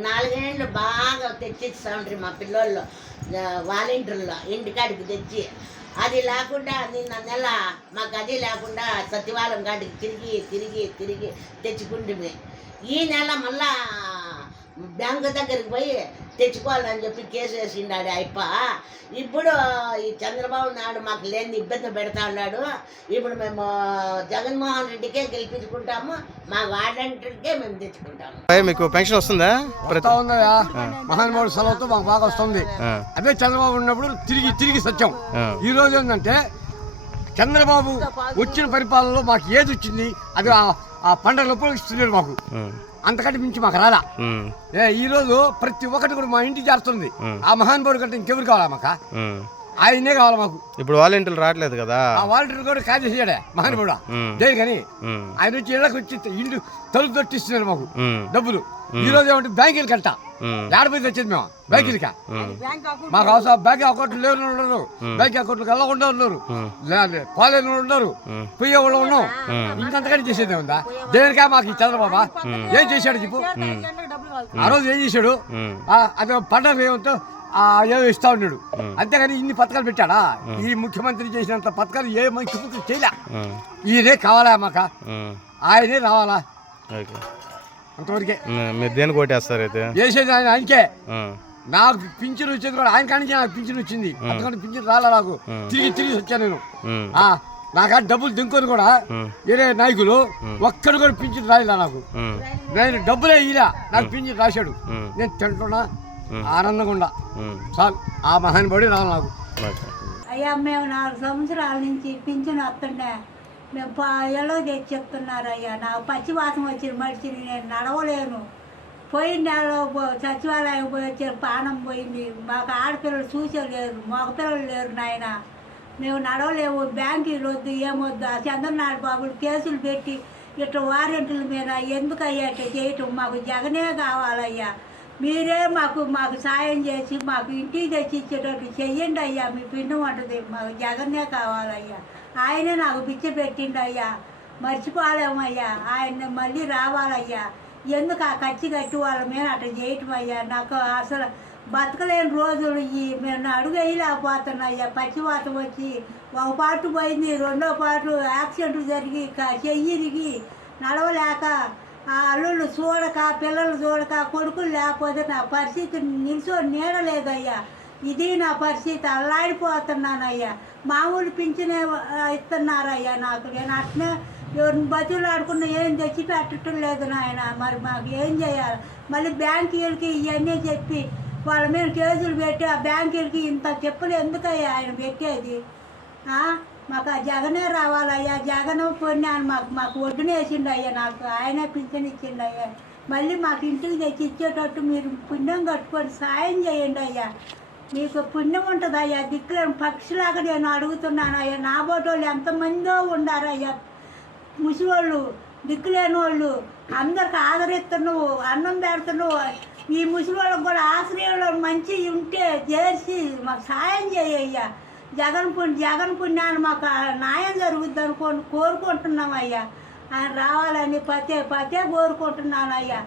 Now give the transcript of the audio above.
నాలుగేళ్ళు బాగా తెచ్చిస్తా ఉంటారు మా పిల్లోళ్ళు వాలంటీర్లో ఇంటికాడికి తెచ్చి అది లేకుండా నిన్న నెల మాకు అది లేకుండా సచివాలయం కాడికి తిరిగి తిరిగి తిరిగి తెచ్చుకుంటుంది ఈ నెల మళ్ళా బ్యాంకు దగ్గరికి పోయి తెచ్చుకోవాలని చెప్పి కేసు వేసిండాడు అయిప ఇప్పుడు ఈ చంద్రబాబు నాయుడు మాకు లేని ఇబ్బంది పెడతా ఉన్నాడు. ఇప్పుడు మేము జగన్మోహన్ రెడ్డికే గెలిపించుకుంటాము మా వాలంటీర్కే మేము తెచ్చుకుంటాము. మీకు పెన్షన్ వస్తుందా? ఉందయ్యా మహానుభావుడు సెలవుతో మాకు బాగా వస్తుంది. అదే చంద్రబాబు ఉన్నప్పుడు తిరిగి తిరిగి సత్యం. ఈ రోజు ఏంటంటే చంద్రబాబు వచ్చిన పరిపాలనలో మాకు ఏది వచ్చింది అది ఆ- ఆ పండుగలప్పుడు ఇస్తున్నారు మాకు. అంతకంటే మించి మాకు ఏ ఈ రోజు ప్రతి ఒక్కటి కూడా మా ఇంటికి చేరుతుంది. ఆ. మహానుభావుడు కంటే ఇంకెవరు కావాలా మాకు. ఆయనే కావాలి మాకు. ఇప్పుడు వాలంటీర్లు రావట్లేదు కదా? ఆ వాలంటీర్ కూడా కాల్ చేసాడే మహానుభావుడు ఉమ్, దేనికని ఉమ్, ఆయన వచ్చి ఇళ్ళకి వచ్చి ఇల్లు తలుపు తొట్టిస్తున్నారు మాకు. డబ్బులు. ఈ రోజు ఏమంటే బ్యాంకులు కట్ట. ఏడపోయి తెచ్చేది మేము? బ్యాంకులకి మాకు అవసరం. బ్యాంక్ అకౌంట్లు లేని ఉన్నారు. బ్యాంక్ అకౌంట్లు కలగకుండా ఉన్నారు లే- పోలేని వాళ్ళు ఉన్నారు. ఉమ్. పోయే వాళ్ళు ఉన్నాం. ఇంకంతకంటే చేసేది ఉందా దేనికా మాకు ఈ చంద్రబాబా? ఏం చేశాడు చెప్పు? ఆ రోజు ఏం చేశాడు? అది పండగ ఏమంతో ఆ ఏదో ఇస్తా ఉన్నాడు. అంతేగాని ఇన్ని పథకాలు పెట్టాడా? ఈ ముఖ్యమంత్రి చేసినంత పథకాలు ఏ ముఖ్యమంత్రి చేయలే. ఈయనే కావాలా మాకు. ఆయనే రావాలా? అంతవరకే. మీరు దేనికి ఓటేస్తారు అయితే? చేసేది ఆయన ఆయనకే. నాకు పింఛన్ వచ్చేది కూడా ఆయన కానించి నాకు పింఛన్ వచ్చింది. అంతకంటే పింఛన్ రాలా నాకు. తిరిగి తిరిగి వచ్చాను నేను. నాకు ఆ డబ్బులు దింకొని కూడా వేరే నాయకులు ఒక్కడు కూడా పింఛన్ రాయలే నాకు? నేను డబ్బులే ఇలా నాకు పింఛన్ రాశాడు. నేను తింటున్నా. ఆనందంగా ఉండా. చాలు ఆ మహానుభావుడే రావాలి నాకు. అయ్యా మేము నాలుగు సంవత్సరాల నుంచి పింఛన్ వస్తుండే మేము పా ఎలో తెచ్చి చెప్తున్నారు అయ్యా. నాకు పచ్చివాసన వచ్చిన మనిషిని నేను నడవలేను. పోయిన నెలలో సచివాలయం పోయి వచ్చారు పానం పోయింది. మాకు ఆడపిల్లలు చూసేలేరు మగపిల్లలు లేరు నాయన. మేము నడవలేము బ్యాంకీలు వద్దు ఏమొద్దు. ఆ చంద్రనాథ్ బాబులు కేసులు పెట్టి ఇట్లా వారెంట్ల మీద ఎందుకు అయ్యా ఇట్లా చేయటం? మాకు జగనే కావాలయ్యా. మీరే మాకు మాకు సాయం చేసి మాకు ఇంటికి తెచ్చి ఇచ్చేటట్టు చెయ్యండి అయ్యా. మీ పిండి వంటది మాకు జగన్నే కావాలయ్యా. ఆయనే నాకు పిచ్చి పెట్టిండు అయ్యా. మర్చిపోలేమయ్యా ఆయన మళ్ళీ రావాలయ్యా. ఎందుకు ఆ ఖర్చు కట్టి వాళ్ళ మీద అట్లా చేయటం అయ్యా? నాకు అసలు బతకలేని రోజులు ఈ మేము అడుగు వేయలేకపోతున్నాయ్యా పచ్చివాతం వచ్చి ఒక పాటు పోయింది రెండో పాటు యాక్సిడెంట్ జరిగి చెయ్యిరిగి చెయ్యి నడవలేక ఆ అల్లుళ్ళు చూడక పిల్లలు చూడక కొడుకులు లేకపోతే నా పరిస్థితి నిల్చో నీడలేదయ్యా. ఇది నా పరిస్థితి. అల్లాడిపోతున్నానయ్యా. మామూలు పింఛనే ఇస్తున్నారయ్యా నాకు. నేను అట్నే ఎవరిని బతులు ఆడుకున్న ఏం తెచ్చి పెట్టడం లేదు నాయన. మరి మాకు ఏం చేయాలి? మళ్ళీ బ్యాంకీలకి ఇవన్నీ చెప్పి వాళ్ళ మీద కేసులు పెట్టి ఆ బ్యాంకీలకి ఇంత చెప్పులు ఎందుకయ్యా ఆయన పెట్టేది? ఆ? మాకు ఆ జగనే రావాలయ్యా. జగన్ పొన్నాను మాకు మాకు ఒడ్డునేసిండు అయ్యా నాకు ఆయనే పింఛన్ ఇచ్చిండు అయ్యా మళ్ళీ మాకు ఇంటికి తెచ్చి ఇచ్చేటట్టు మీరు పుణ్యం కట్టుకొని సాయం చేయండి అయ్యా మీకు పుణ్యం ఉంటుంది అయ్యా దిక్కులేని పక్షిలాగా నేను అడుగుతున్నాను అయ్యా నా బోటోళ్ళు ఎంతమందో ఉండారయ్యా. ముసివాళ్ళు దిక్కులేని వాళ్ళు అందరికి ఆదరిస్తున్నావు అన్నం పెడుతున్నావు. ఈ ముసలి వాళ్ళకి కూడా ఆశ్రయంలో మంచి ఉంటే చేసి మాకు సాయం చేయ్యా జగన్ పుణ్య జగన్ పుణ్యాన్ని మాకు న్యాయం జరుగుద్ది అనుకోని కోరుకుంటున్నామయ్యా. ఆయన రావాలని పతే పతే కోరుకుంటున్నాను అయ్యా